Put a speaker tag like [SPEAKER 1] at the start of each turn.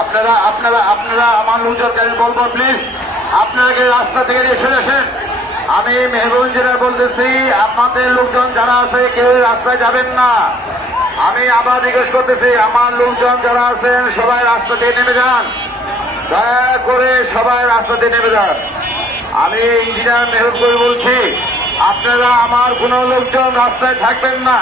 [SPEAKER 1] আপনারা আপনারা আপনারা আমার লোকজনকে আমি বলব প্লিজ আপনাকে রাস্তা থেকে দিয়ে সরে আসেন। আমি মেহবুব জেলা বলতেছি, আপনাদের লোকজন যারা আছে, কেউ রাস্তায় যাবেন না। আমি আবার জিজ্ঞেস করতেছি, আমার লোকজন যারা আছেন, সবাই রাস্তা দিয়ে নেমে যান। দয়া করে সবাই রাস্তা দিয়ে নেমে যান। আমি ইঞ্জিনিয়ার মেহবুব বলছি, আপনারা আমার কোনো লোকজন রাস্তায় থাকবেন না।